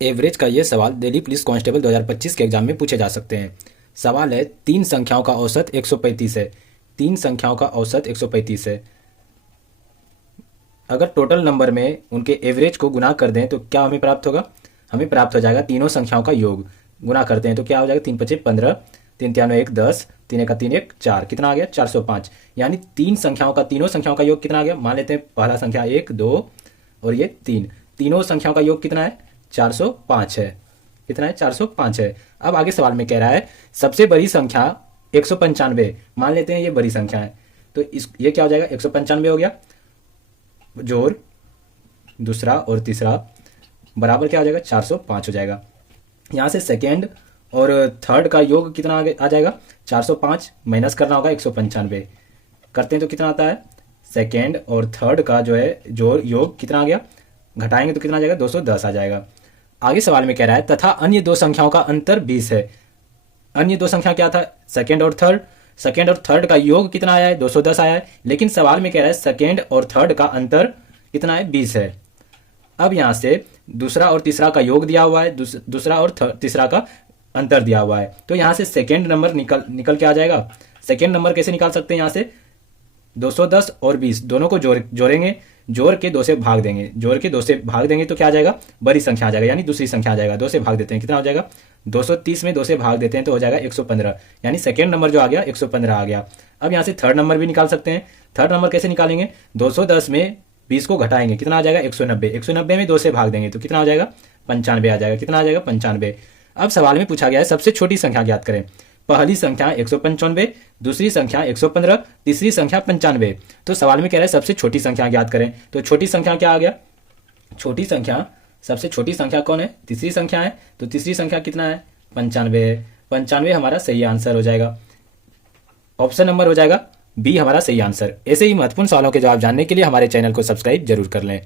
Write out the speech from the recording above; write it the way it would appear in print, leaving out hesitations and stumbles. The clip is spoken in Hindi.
एवरेज का ये सवाल दिल्ली पुलिस कांस्टेबल 2025 के एग्जाम में पूछे जा सकते हैं। सवाल है, तीन संख्याओं का औसत 135 है। तीन संख्याओं का औसत 135 है। अगर टोटल नंबर में उनके एवरेज को गुना कर दें तो क्या हमें प्राप्त होगा? हमें प्राप्त हो जाएगा तीनों संख्याओं का योग। गुना करते हैं तो क्या हो जाएगा? 3×5 = 15, 3×3 = 1 = 10, 3×1 = 3 = 1 = 4। कितना आ गया? 405। यानी तीन संख्याओं का, तीनों संख्याओं का योग कितना आ गया? मान लेते हैं पहला संख्या 1, 2 और ये 3। तीनों संख्याओं का योग कितना है? 405 है। कितना है? 405 है। अब आगे सवाल में कह रहा है सबसे बड़ी संख्या 195। मान लेते हैं ये बड़ी संख्या है, तो ये क्या हो जाएगा? 195 हो गया, जोड़ दूसरा और तीसरा बराबर क्या हो जाएगा? 405 हो जाएगा। यहाँ से सेकेंड और थर्ड का योग कितना आ जाएगा? 405 माइनस करना होगा 195। करते हैं तो कितना आता है? सेकेंड और थर्ड का जो है जो योग कितना आ गया? घटाएंगे तो कितना आ जाएगा? 210 आ जाएगा। आगे सवाल में कह रहा है तथा अन्य दो संख्याओं का अंतर 20 है। अन्य दो संख्या क्या था? सेकेंड और थर्ड। सेकेंड और थर्ड का योग कितना आया है? 210 आया है। लेकिन सवाल में कह रहा है सेकेंड और थर्ड का अंतर कितना है? 20 है। अब यहां से दूसरा और तीसरा का योग दिया हुआ है, दूसरा और तीसरा का अंतर दिया हुआ है, तो यहां से सेकेंड नंबर निकल के आ जाएगा। सेकेंड नंबर कैसे निकाल सकते हैं? यहां से 210 और 20 दोनों को जोड़ेंगे, जोड़ के 2 से भाग देंगे, जोड़ के 2 से भाग देंगे तो क्या आ जाएगा? बड़ी संख्या आ जाएगा, यानी दूसरी संख्या आ जाएगा। 2 से भाग देते हैं, कितना हो जाएगा? 230 में 2 से भाग देते हैं तो हो जाएगा 115, यानी सेकेंड नंबर जो आ गया 115 आ गया। अब यहाँ से थर्ड नंबर भी निकाल सकते हैं। थर्ड नंबर कैसे निकालेंगे? 210 में 20 को घटाएंगे, कितना आ जाएगा? 190। 190 में 2 से भाग देंगे तो कितना हो जाएगा? 95 आ जाएगा। कितना आ जाएगा? 95। अब सवाल में पूछा गया है सबसे छोटी संख्या ज्ञात करें। पहली संख्या 195, दूसरी संख्या 115, तीसरी संख्या 95। तो सवाल में कह रहा है सबसे छोटी संख्या ज्ञात करें, तो छोटी संख्या क्या आ गया? छोटी संख्या, सबसे छोटी संख्या कौन है? तीसरी संख्या है। तो तीसरी संख्या कितना है? 95 है। 95 हमारा सही आंसर हो जाएगा। ऑप्शन नंबर हो जाएगा बी हमारा सही आंसर। ऐसे ही महत्वपूर्ण सवालों के जवाब जानने के लिए हमारे चैनल को सब्सक्राइब जरूर कर लें।